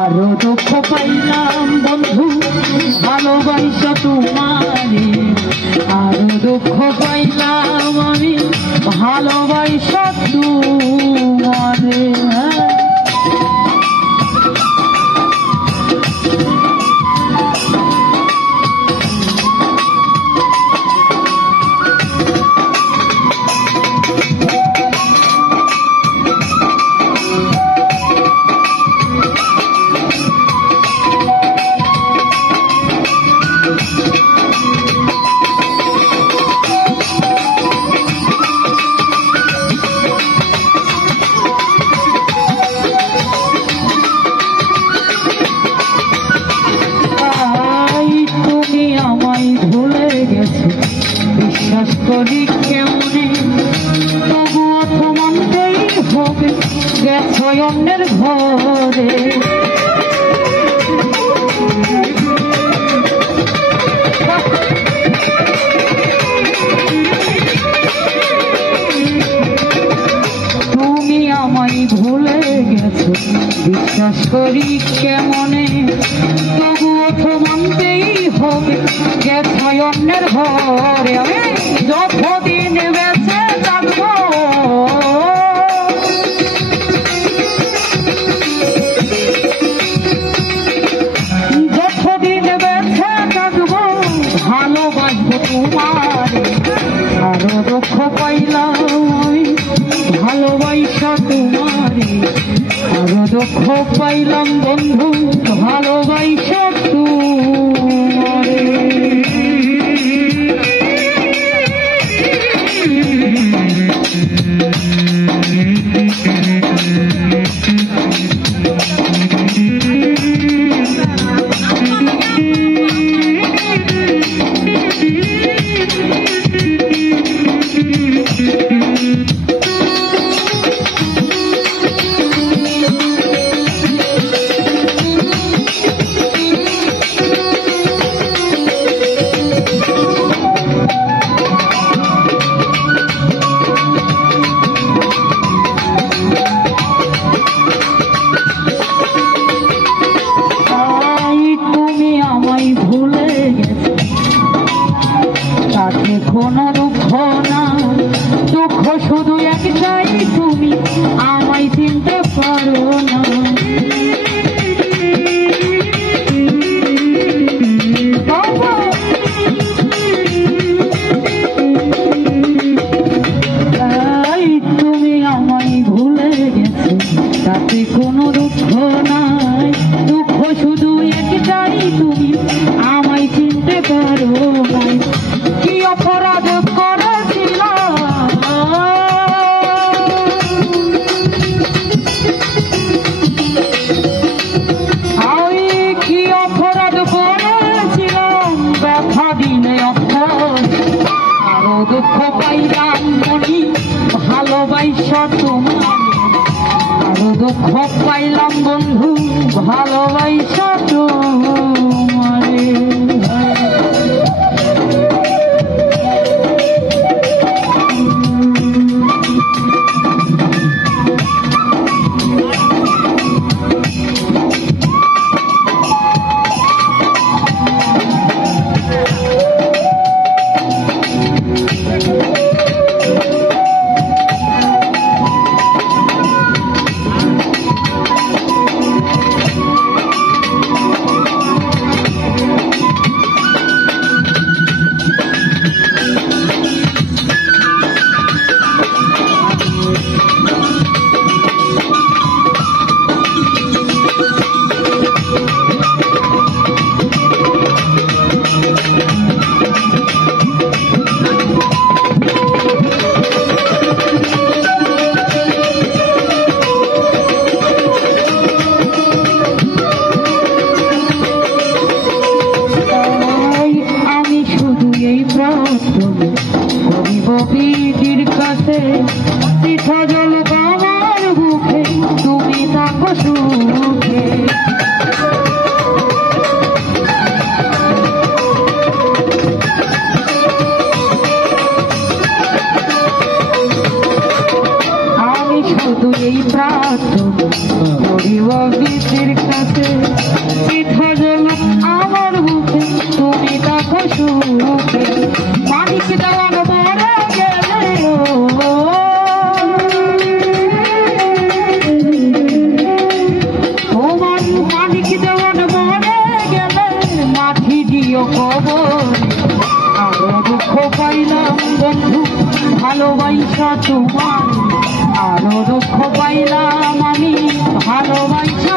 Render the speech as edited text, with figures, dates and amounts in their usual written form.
আরো দুঃখ পাইলাম বন্ধু ভালোবাসা তোমারে, আরো দুঃখ পাইলাম আমি ভালোবাসা তোমারে। বিশ্বাস করি কেমনে তবুও তো মানতেই হবে গেছো অন্যের ঘরে। তুমি আমায় ভুলে গেছো বিশ্বাস করি কেমনে তবুও তো মানতেই হবে গেছো অন্যের ঘরে। আমি যতদিন বেঁচে থাকবো যতদিন বেঁচে থাকবো ভালোবাসবো তোমার। আরো দুঃখ পাইলাম ভালোবাসা তোমারে, আরো দুঃখ পাইলাম বন্ধু ভালোবাসা তোমারে। কোনো দুঃখ না দুঃখ শুধু একটাই তুমি আমায় চিনতে পারো না। তুমি আমায় ভুলে গেছো তাতে কোনো দুঃখ নাই, দুঃখ শুধু একটাই তুমি আমায় চিনতে পারো না। কি অপরাধ করেছিলাম আমি, কি অপরাধ করেছিলাম ব্যথা দিনে আরো দুঃখ পাইলাম মনি ভালোবাসা তোমার, আরো দুঃখ পাইলাম বন্ধু ভালোবাসা তোমারে। করিব গীতির কাছে পিঠা জল আমার বুকে তুমি দেখো সুখে মানিক দেওয়ান মরে গেলে তোমার মানিক দেওয়ান মরে গেলে মাটি দিও কবর আরো দুঃখ পাইলাম বন্ধু ভালোবাসা তোমার আরো দুঃখ পাইলাম আমি ভালোবাসা